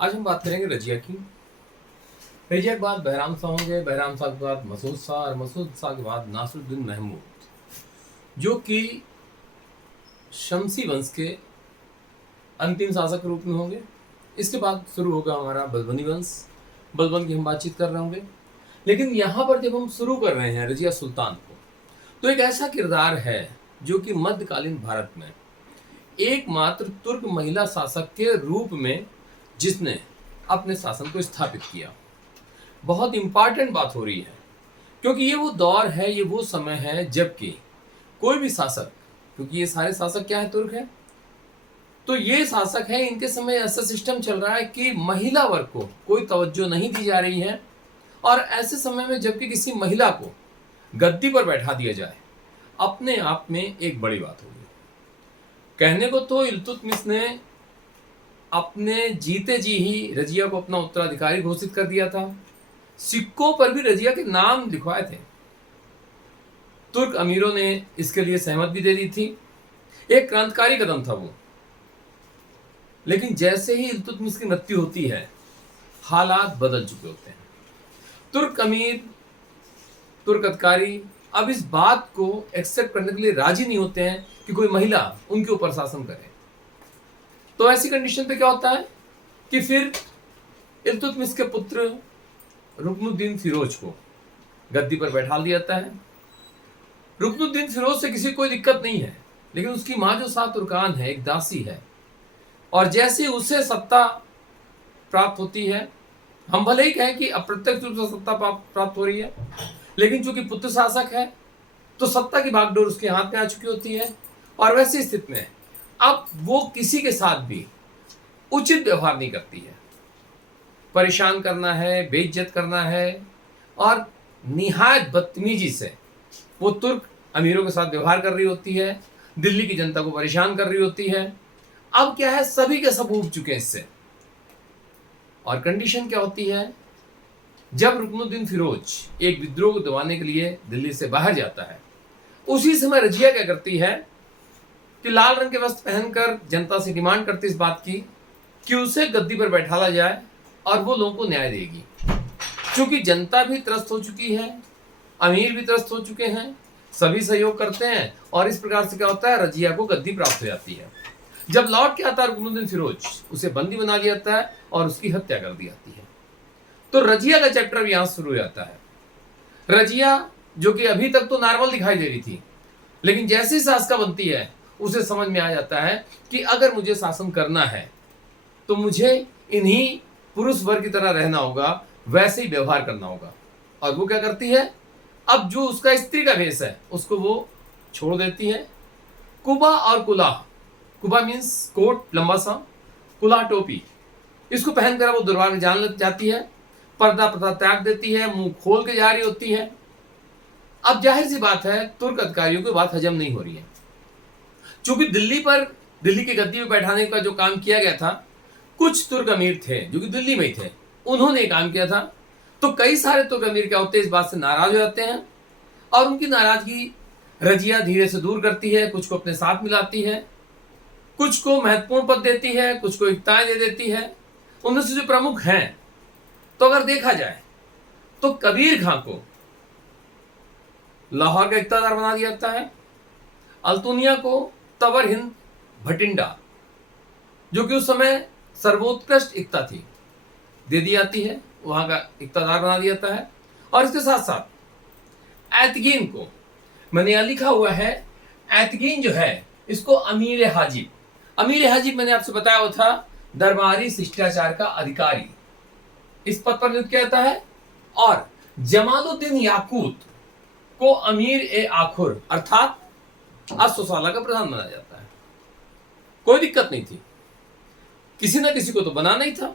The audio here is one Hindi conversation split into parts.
आज हम बात करेंगे रजिया की। रजिया के बाद बहराम शाह होंगे, बहराम शाह के बाद मसूद शाह और मसूद शाह के बाद नासिरुद्दीन महमूद, जो कि शमसी वंश के अंतिम शासक के रूप में होंगे। इसके बाद शुरू होगा हमारा बलबनी वंश। बलबन की हम बातचीत कर रहे होंगे, लेकिन यहाँ पर जब हम शुरू कर रहे हैं रजिया सुल्तान को, तो एक ऐसा किरदार है जो कि मध्यकालीन भारत में एकमात्र तुर्क महिला शासक के रूप में जिसने अपने शासन को स्थापित किया। बहुत इंपॉर्टेंट बात हो रही है, क्योंकि ये वो दौर है, ये वो समय है जबकि कोई भी शासक, क्योंकि ये सारे शासक क्या है, तुर्क है, तो ये शासक है, इनके समय ऐसा सिस्टम चल रहा है कि महिला वर्ग को कोई तवज्जो नहीं दी जा रही है। और ऐसे समय में जबकि किसी महिला को गद्दी पर बैठा दिया जाए, अपने आप में एक बड़ी बात होगी। कहने को तो इल्तुतमिश ने अपने जीते जी ही रजिया को अपना उत्तराधिकारी घोषित कर दिया था। सिक्कों पर भी रजिया के नाम लिखवाए थे। तुर्क अमीरों ने इसके लिए सहमत भी दे दी थी। एक क्रांतिकारी कदम था वो। लेकिन जैसे ही इल्तुतमिश की मृत्यु होती है, हालात बदल चुके होते हैं। तुर्क अमीर, तुर्क अधिकारी अब इस बात को एक्सेप्ट करने के लिए राजी नहीं होते हैं कि कोई महिला उनके ऊपर शासन करे। तो ऐसी कंडीशन पे क्या होता है कि फिर इल्तुतमिश के पुत्र रुकनुद्दीन फिरोज को गद्दी पर बैठा दिया जाता है। रुकनुद्दीन फिरोज से किसी कोई दिक्कत नहीं है, लेकिन उसकी माँ जो शाह तुर्कान है, एक दासी है, और जैसे उसे सत्ता प्राप्त होती है, हम भले ही कहें कि अप्रत्यक्ष रूप से सत्ता प्राप्त हो रही है, लेकिन चूंकि पुत्र शासक है तो सत्ता की बागडोर उसके हाथ में आ चुकी होती है। और वैसी स्थिति में अब वो किसी के साथ भी उचित व्यवहार नहीं करती है। परेशान करना है, बेइज्जत करना है, और निहायत बदतमीजी से वो तुर्क अमीरों के साथ व्यवहार कर रही होती है, दिल्ली की जनता को परेशान कर रही होती है। अब क्या है, सभी के सब उब चुके हैं इससे। और कंडीशन क्या होती है, जब रुकनुद्दीन फिरोज एक विद्रोह को दबाने के लिए दिल्ली से बाहर जाता है, उसी समय रजिया क्या करती है कि लाल रंग के वस्त्र पहनकर जनता से डिमांड करती इस बात की कि उसे गद्दी पर बैठाला जाए और वो लोगों को न्याय देगी। क्योंकि जनता भी त्रस्त हो चुकी है, अमीर भी त्रस्त हो चुके हैं, सभी सहयोग करते हैं, और इस प्रकार से क्या होता है, रजिया को गद्दी प्राप्त हो जाती है। जब लौट के आता है रुकनुद्दीन फिरोज, उसे बंदी बना लिया जाता है और उसकी हत्या कर दी जाती है। तो रजिया का चैप्टर यहां शुरू हो जाता है। रजिया जो कि अभी तक तो नॉर्मल दिखाई दे रही थी, लेकिन जैसे ही शासका बनती है उसे समझ में आ जाता है कि अगर मुझे शासन करना है तो मुझे इन्हीं पुरुष वर्ग की तरह रहना होगा, वैसे ही व्यवहार करना होगा। और वो क्या करती है, अब जो उसका स्त्री का भेष है उसको वो छोड़ देती है। कुबा और कुलाह, कुबा मीन्स कोट लंबा सा, कुलाह टोपी, इसको पहनकर वो दरबार में जाने लग जाती है। पर्दा प्रथा त्याग देती है, मुंह खोल के जा रही होती है। अब जाहिर सी बात है, तुर्क अधिकारियों की बात हजम नहीं हो रही है। चूंकि दिल्ली की गद्दी में बैठाने का जो काम किया गया था, कुछ तुर्क अमीर थे जो कि दिल्ली में ही थे, उन्होंने काम किया था। तो कई सारे तुर्क अमीर क्या होते हैं, इस बात से नाराज हो जाते हैं, और उनकी नाराजगी रजिया धीरे से दूर करती है। कुछ को अपने साथ मिलाती है, कुछ को महत्वपूर्ण पद देती है, कुछ को इक्ताएं दे देती है। उनमें से जो प्रमुख हैं, तो अगर देखा जाए तो कबीर खां को लाहौर का इक्तादार बना दिया जाता है। अल्तुनिया को तवर हिंद भटिंडा, जो कि उस समय सर्वोत्कृष्ट इक्ता थी, दे दी जाती है, वहां का इक्तादार बना दिया जाता है। और इसके साथ साथ ऐतगीन को, मैंने यहां लिखा हुआ है, ऐतगीन जो है इसको अमीर हाजिब मैंने आपसे बताया वो था दरबारी शिष्टाचार का अधिकारी, इस पद पर नियुक्त किया जाता है। और जमालुद्दीन याकूत को अमीर ए आखुर अर्थात अस्सोसाला का प्रधान बनाया जाता है। कोई दिक्कत नहीं थी, किसी ना किसी को तो बनाना ही था।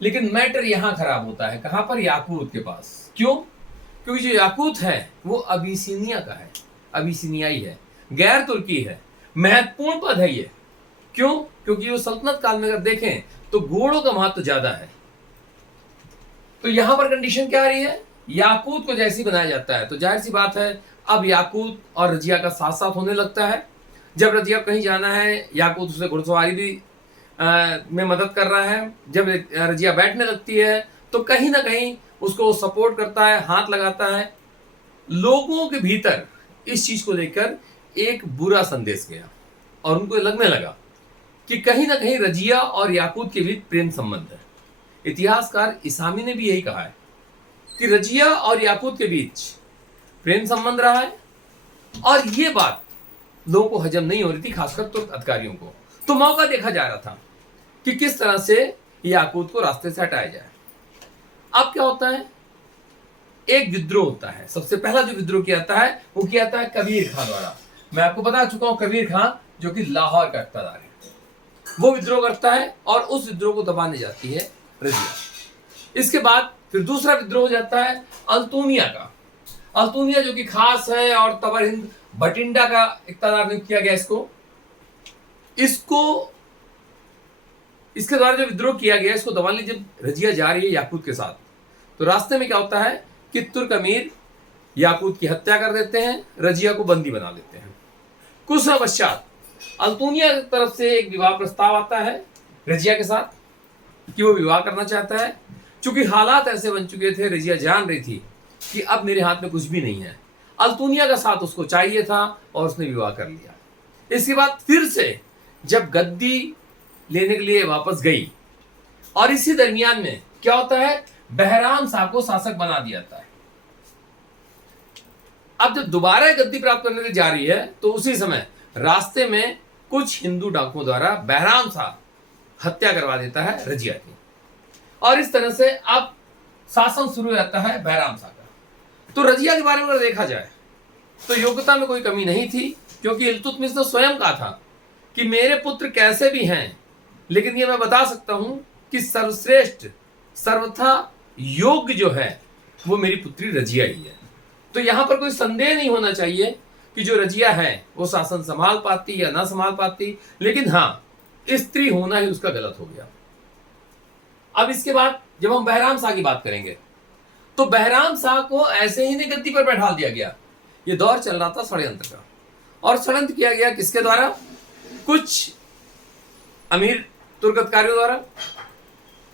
लेकिन मैटर यहां खराब होता है, कहां पर, याकूत के पास। क्यों? क्योंकि जो याकूत है वो अबिसिनिया का है, अबिसिनियाई है, गैर तुर्की है, महत्वपूर्ण पद है ये। क्यों? क्योंकि वो सल्तनत काल में अगर देखें तो घोड़ों का महत्व ज्यादा है। तो यहां पर कंडीशन क्या आ रही है, याकूत को जैसे ही बनाया जाता है तो जाहिर सी बात है अब याकूत और रजिया का साथ साथ होने लगता है। जब रजिया कहीं जाना है, याकूत उसे घुड़सवारी भी में मदद कर रहा है। जब रजिया बैठने लगती है तो कहीं ना कहीं उसको सपोर्ट करता है, हाथ लगाता है। लोगों के भीतर इस चीज को लेकर एक बुरा संदेश गया और उनको लगने लगा कि कहीं ना कहीं रजिया और याकूत के बीच प्रेम संबंध है। इतिहासकार इसामी ने भी यही कहा है कि रजिया और याकूत के बीच प्रेम संबंध रहा है और ये बात लोगों को हजम नहीं हो रही थी, खासकर तुर्क अधिकारियों को। तो मौका देखा जा रहा था कि किस तरह से याकूत को रास्ते से हटाया जाए। अब क्या होता है, एक विद्रोह होता है। सबसे पहला जो विद्रोह किया जाता है वो किया जाता है कबीर खान द्वारा। मैं आपको बता चुका हूं, कबीर खान जो कि लाहौर का इक़्तिदार है, वो विद्रोह करता है और उस विद्रोह को दबाने जाती है रजिया। इसके बाद फिर दूसरा विद्रोह हो जाता है अल्तूनिया का। अल्तूनिया जो कि खास है और तबरहिंद बटिंडा का इक़्तिदार नियुक्त किया गया इसके द्वारा जो विद्रोह किया गया, इसको दबाने जब रजिया जा रही है याकूत के साथ, तो रास्ते में क्या होता है कि तुर्क अमीर याकूत की हत्या कर देते हैं, रजिया को बंदी बना लेते हैं। कुछ समय पश्चात अल्तूनिया की तरफ से एक विवाह प्रस्ताव आता है रजिया के साथ कि वो विवाह करना चाहता है। क्योंकि हालात ऐसे बन चुके थे, रजिया जान रही थी कि अब मेरे हाथ में कुछ भी नहीं है। अल्तूनिया का साथ उसको चाहिए था और उसने विवाह कर लिया। इसके बाद फिर से जब गद्दी लेने के लिए वापस गई और इसी दरमियान में क्या होता है, बहराम शाह को शासक बना दिया जाता है। अब जब दोबारा गद्दी प्राप्त करने के लिए जा रही है तो उसी समय रास्ते में कुछ हिंदू डाकुओं द्वारा बहराम शाह हत्या करवा देता है रजिया की और इस तरह से अब शासन शुरू हो जाता है बहराम शाह का। तो रजिया के बारे में अगर देखा जाए तो योग्यता में कोई कमी नहीं थी, क्योंकि इल्तुतमिश ने स्वयं कहा था कि मेरे पुत्र कैसे भी हैं, लेकिन ये मैं बता सकता हूं कि सर्वश्रेष्ठ सर्वथा योग्य जो है वो मेरी पुत्री रजिया ही है। तो यहां पर कोई संदेह नहीं होना चाहिए कि जो रजिया है वो शासन संभाल पाती या ना संभाल पाती, लेकिन हाँ, स्त्री होना ही उसका गलत हो गया। अब इसके बाद जब हम बहराम शाह की बात करेंगे तो बहराम शाह को ऐसे ही नहीं गद्दी पर बैठा दिया गया। ये दौर चल रहा था षड्यंत्र का, और षड्यंत्र किया गया किसके द्वारा, कुछ अमीर तुर्क अधिकारियों द्वारा।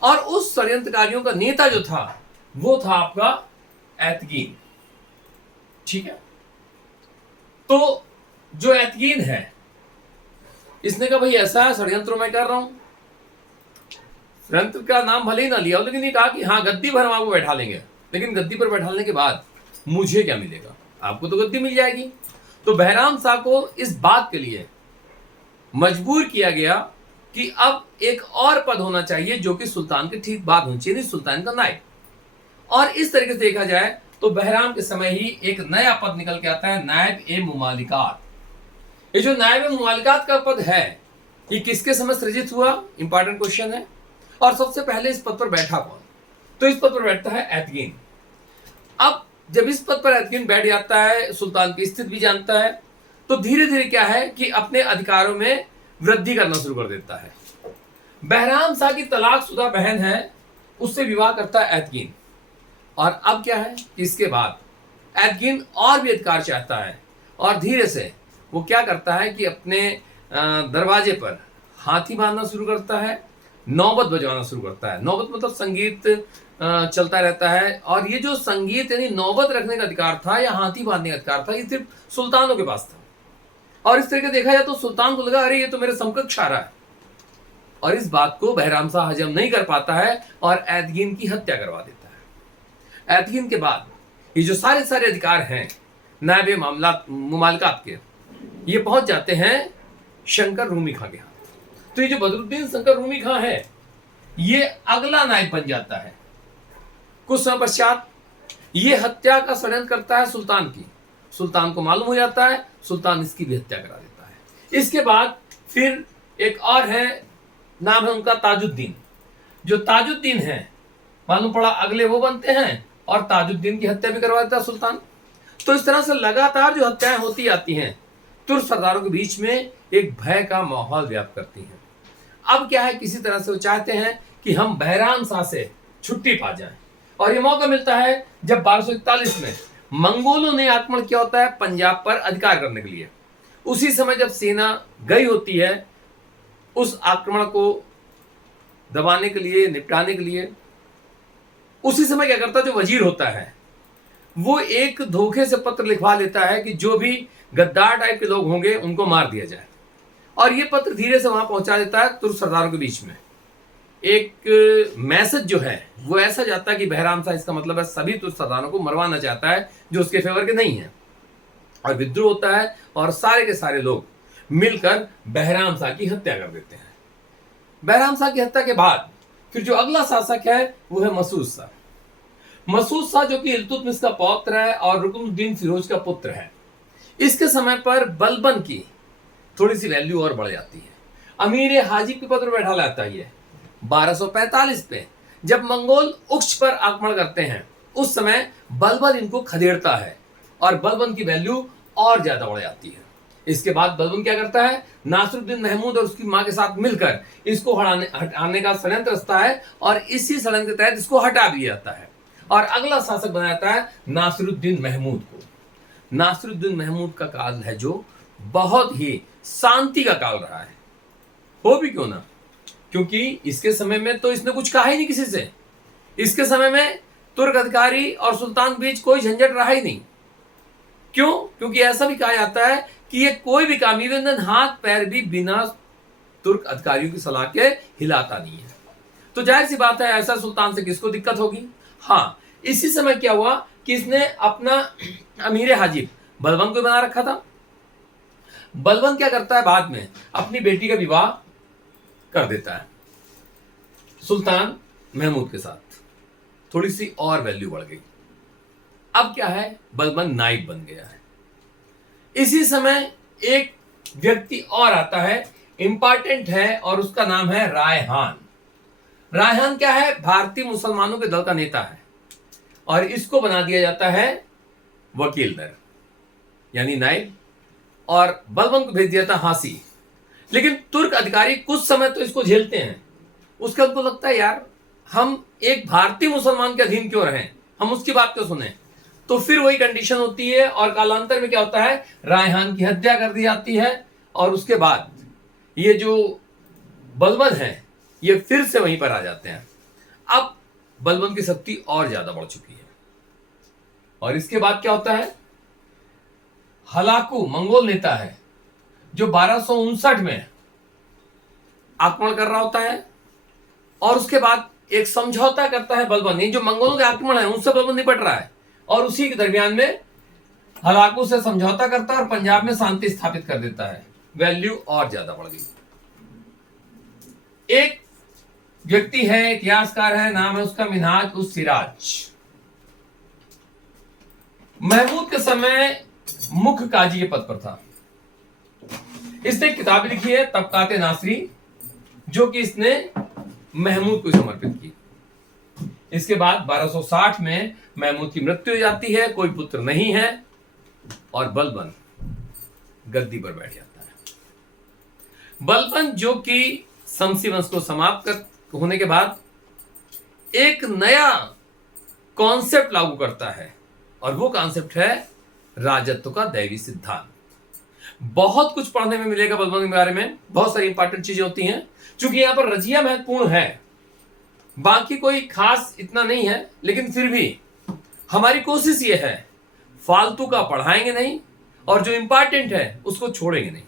और उस षड्यंत्रकारियों का नेता जो था वो था आपका एतगीन। ठीक है, तो जो एतगीन है इसने कहा भाई ऐसा है, षड्यंत्र मैं कर रहा हूं। षड्यंत्र का नाम भले ही ना लिया हो, लेकिन ये कहा कि हाँ गद्दी पर हम आपको बैठा लेंगे, लेकिन गद्दी पर बैठाने के बाद मुझे क्या मिलेगा, आपको तो गद्दी मिल जाएगी। तो बहराम शाह को इस बात के लिए मजबूर किया गया कि अब एक और पद होना चाहिए जो कि सुल्तान के ठीक बाद होना चाहिए, सुल्तान का नायब। और इस तरीके से देखा जाए तो बहराम के समय ही एक नया पद निकल के आता है, नायब ए मुमालिकात। ये जो नायब ए मुमालिकात का पद है ये किसके समय सृजित हुआ, इंपॉर्टेंट क्वेश्चन है। और सबसे पहले इस पद पर बैठा कौन, तो इस पद पर बैठता है एतगीन। अब जब इस पद पर एतगीन बैठ जाता है, सुल्तान की स्थिति भी जानता है, तो धीरे धीरे क्या है कि अपने अधिकारों में वृद्धि करना शुरू कर देता है। बहराम शाह की तलाकशुदा बहन है, उससे विवाह करता है एतगीन। और अब क्या है कि इसके बाद एतगीन और भी अधिकार चाहता है और धीरे से वो क्या करता है कि अपने दरवाजे पर हाथी बांधना शुरू करता है, नौबत बजवाना शुरू करता है। नौबत मतलब संगीत चलता रहता है, और ये जो संगीत यानी नौबत रखने का अधिकार था या हाथी बांधने का अधिकार था, ये सिर्फ सुल्तानों के पास था। और इस तरीके देखा जाए तो सुल्तान को लगा अरे ये तो मेरे समकक्ष आ रहा है, और इस बात को बहराम शाह हजम नहीं कर पाता है और एतगीन की हत्या करवा देता है। एतगीन के बाद ये जो सारे सारे अधिकार हैं नायब मुमालिकात के, ये पहुंच जाते हैं शंकर रूमी खां के हाथ। तो ये जो बदरुद्दीन शंकर रूमी खां है ये अगला नायब बन जाता है। कुछ समय पश्चात ये हत्या का षड्यंत्र करता है सुल्तान की। सुल्तान को मालूम हो जाता है, सुल्तान इसकी भी हत्या करा देता है। इसके बाद फिर एक और है, नाम है उनका ताजुद्दीन। जो ताजुद्दीन है मालूम पड़ा अगले वो बनते हैं और ताजुद्दीन की हत्या भी करवा देता है सुल्तान। तो इस तरह से लगातार जो हत्याएं होती आती हैं तुर्क सरदारों के बीच में एक भय का माहौल व्याप्त करती हैं। अब क्या है, किसी तरह से वो चाहते हैं कि हम बहराम शाह से छुट्टी पा जाएं, और ये मौका मिलता है जब 1241 में मंगोलों ने आक्रमण किया होता है पंजाब पर अधिकार करने के लिए। उसी समय जब सेना गई होती है उस आक्रमण को दबाने के लिए, निपटाने के लिए। उसी समय क्या करता है, जो वजीर होता है वो एक धोखे से पत्र लिखवा लेता है कि जो भी गद्दार टाइप के लोग होंगे उनको मार दिया जाए, और ये पत्र धीरे से वहां पहुंचा देता है तुर्क सरदारों के बीच में। एक मैसेज जो है वो ऐसा जाता है कि बहराम शाह, इसका मतलब है सभी तुर्क सरदारों को मरवाना चाहता है जो उसके फेवर के नहीं है, और विद्रोह होता है और सारे के सारे लोग मिलकर बहराम शाह की हत्या कर देते हैं। बहराम शाह की हत्या के बाद फिर जो अगला शासक है वो है मसूद शाह। मसूद शाह जो कि इल्तुतमिश का पौत्र है और रुकनुद्दीन फिरोज का पुत्र है। इसके समय पर बलबन की थोड़ी सी वैल्यू और बढ़ जाती है। अमीर हाजिब के पद पर बैठा लाता है 1245 पे, जब मंगोल उक्ष पर आक्रमण करते हैं उस समय बलबन इनको खदेड़ता है और बलबन की वैल्यू और ज्यादा बढ़ जाती है। इसके बाद बलबन क्या करता है, नासिरुद्दीन महमूद और उसकी मां के साथ मिलकर इसको हटाने का षड्यंत्र रचता है और इसी षड्यंत्र के तहत इसको हटा दिया जाता है और अगला शासक बनाता है नासिरुद्दीन महमूद को। नासिरुद्दीन महमूद का काल है जो बहुत ही शांति का काल रहा है, हो भी क्यों ना, क्योंकि इसके समय में तो इसने कुछ कहा ही नहीं किसी से। इसके समय में तुर्क अधिकारी और सुल्तान के बीच कोई झंझट रहा ही नहीं। क्यों? क्योंकि ऐसा भी कहा जाता है कि ये कोई भी काम, इवन हाथ पैर भी बिना तुर्क अधिकारियों की सलाह के हिलाता नहीं है। तो जाहिर सी बात है ऐसा सुल्तान से किसको दिक्कत होगी। हाँ, इसी समय क्या हुआ कि इसने अपना अमीर हाजिब बलबन को बना रखा था। बलबन क्या करता है, बाद में अपनी बेटी का विवाह कर देता है सुल्तान महमूद के साथ। थोड़ी सी और वैल्यू बढ़ गई। अब क्या है, बलबन नाइब बन गया है। इसी समय एक व्यक्ति और आता है, इंपॉर्टेंट है, और उसका नाम है रायहान। रायहान क्या है, भारतीय मुसलमानों के दल का नेता है और इसको बना दिया जाता है वकील दर यानी नाइब, और बलबन को भेज दिया था हासी। लेकिन तुर्क अधिकारी कुछ समय तो इसको झेलते हैं, उसके बाद को लगता है यार हम एक भारतीय मुसलमान के अधीन क्यों रहें, हम उसकी बात क्यों सुने। तो फिर वही कंडीशन होती है और कालांतर में क्या होता है, रायहान की हत्या कर दी जाती है और उसके बाद ये जो बलबन है ये फिर से वहीं पर आ जाते हैं। अब बलबन की शक्ति और ज्यादा बढ़ चुकी है। और इसके बाद क्या होता है, हलाकू मंगोल नेता है जो 1259 में आक्रमण कर रहा होता है और उसके बाद एक समझौता करता है बलबन। ये जो मंगोलों के आक्रमण है उनसे बलबन निपट रहा है और उसी के दरमियान में हलाकू से समझौता करता है और पंजाब में शांति स्थापित कर देता है। वैल्यू और ज्यादा बढ़ गई। एक व्यक्ति है, इतिहासकार है, नाम है उसका मिन्हाज उस सिराज। महमूद के समय मुख्य काजी के पद पर था। इसने एक किताब लिखी है तबकाते नासरी, जो कि इसने महमूद को समर्पित की। इसके बाद 1260 में महमूद की मृत्यु हो जाती है, कोई पुत्र नहीं है और बलबन गद्दी पर बैठ जाता है। बलबन जो कि शमसी वंश को समाप्त होने के बाद एक नया कॉन्सेप्ट लागू करता है और वो कॉन्सेप्ट है राजत्व का दैवी सिद्धांत। बहुत कुछ पढ़ने में मिलेगा बलबन के बारे में, बहुत सारी इंपॉर्टेंट चीजें होती हैं। क्योंकि यहां पर रजिया महत्वपूर्ण है, बाकी कोई खास इतना नहीं है, लेकिन फिर भी हमारी कोशिश ये है फालतू का पढ़ाएंगे नहीं और जो इंपॉर्टेंट है उसको छोड़ेंगे नहीं।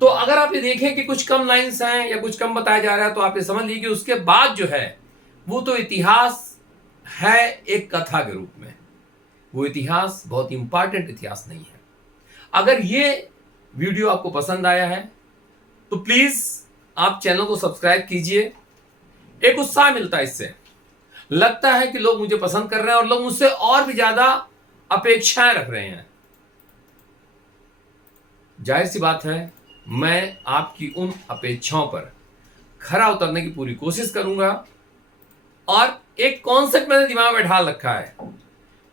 तो अगर आप ये देखें कि कुछ कम लाइंस हैं या कुछ कम बताया जा रहा है तो आप ये समझ लीजिए कि उसके बाद जो है वो तो इतिहास है एक कथा के रूप में, वो इतिहास बहुत इंपॉर्टेंट इतिहास नहीं है। अगर ये वीडियो आपको पसंद आया है तो प्लीज आप चैनल को सब्सक्राइब कीजिए। एक उत्साह मिलता है इससे, लगता है कि लोग मुझे पसंद कर रहे हैं और लोग मुझसे और भी ज्यादा अपेक्षाएं रख रहे हैं। जाहिर सी बात है मैं आपकी उन अपेक्षाओं पर खरा उतरने की पूरी कोशिश करूंगा और एक कॉन्सेप्ट मैंने दिमाग में ढाल रखा है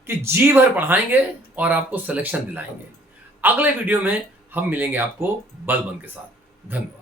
कि जी भर पढ़ाएंगे और आपको सिलेक्शन दिलाएंगे। अगले वीडियो में हम मिलेंगे आपको बलबन के साथ। धन्यवाद।